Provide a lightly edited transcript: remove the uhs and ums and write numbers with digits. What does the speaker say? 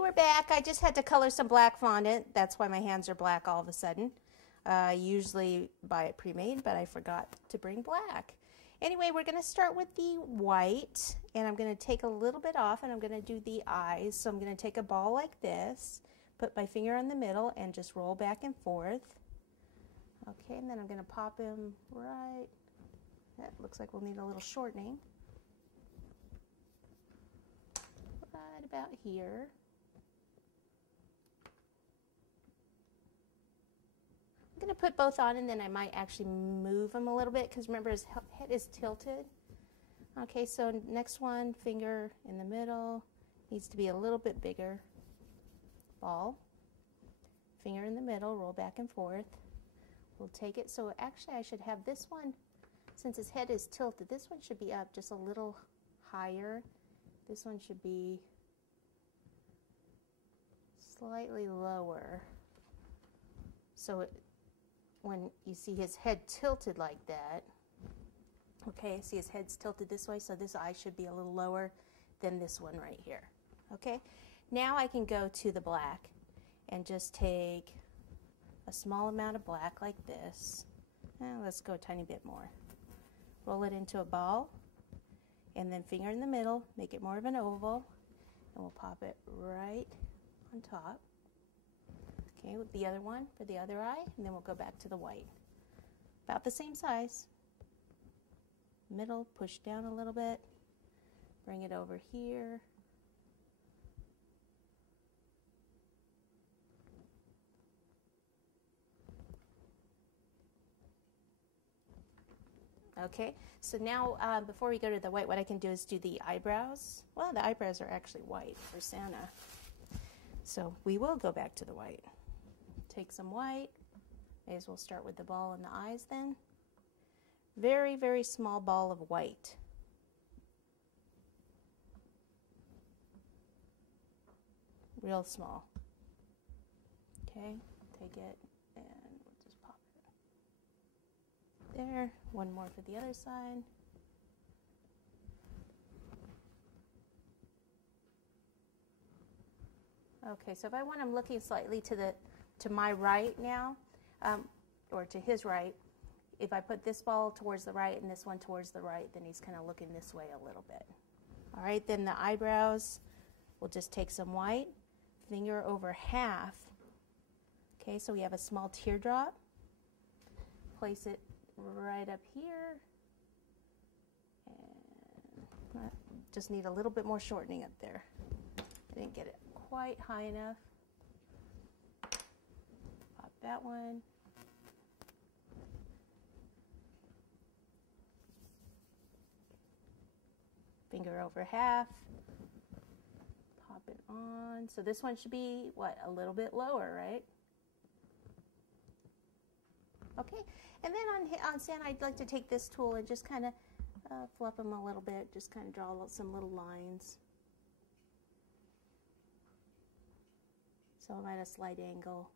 we're back. I just had to color some black fondant. That's why my hands are black all of a sudden. I usually buy it pre-made, but I forgot to bring black. Anyway, we're going to start with the white, and I'm going to take a little bit off, and I'm going to do the eyes. So I'm going to take a ball like this, put my finger in the middle, and just roll back and forth. Okay, and then I'm going to pop him right. That looks like we'll need a little shortening. Right about here. I'm going to put both on, and then I might actually move him a little bit because remember his head is tilted. Okay, so next one, finger in the middle, needs to be a little bit bigger. Ball, finger in the middle, roll back and forth. We'll take it, so actually I should have this one, since his head is tilted, this one should be up just a little higher. This one should be slightly lower. So when you see his head tilted like that, okay, see his head's tilted this way, so this eye should be a little lower than this one right here. Okay, now I can go to the black and just take a small amount of black like this. Now let's go a tiny bit more. Roll it into a ball, and then finger in the middle, make it more of an oval, and we'll pop it right on top. Okay, with the other one for the other eye, and then we'll go back to the white. About the same size. Middle, push down a little bit, bring it over here. Okay, so now before we go to the white, what I can do is do the eyebrows. Well, the eyebrows are actually white for Santa. So we will go back to the white. Take some white. May as well start with the ball and the eyes then. Very, very small ball of white. Real small. Okay, take it and we'll just pop it there. One more for the other side. Okay, so if I want him looking slightly to my right now, or to his right, if I put this ball towards the right and this one towards the right, then he's kind of looking this way a little bit. All right, then the eyebrows, we'll just take some white, finger over half. Okay, so we have a small teardrop. Place it right up here. And just need a little bit more shortening up there. I didn't get it quite high enough. Pop that one. Finger over half. Pop it on. So this one should be, what, a little bit lower, right? Okay, and then on Santa, I'd like to take this tool and just kind of fluff him a little bit, just kind of draw some little lines. So I'm at a slight angle.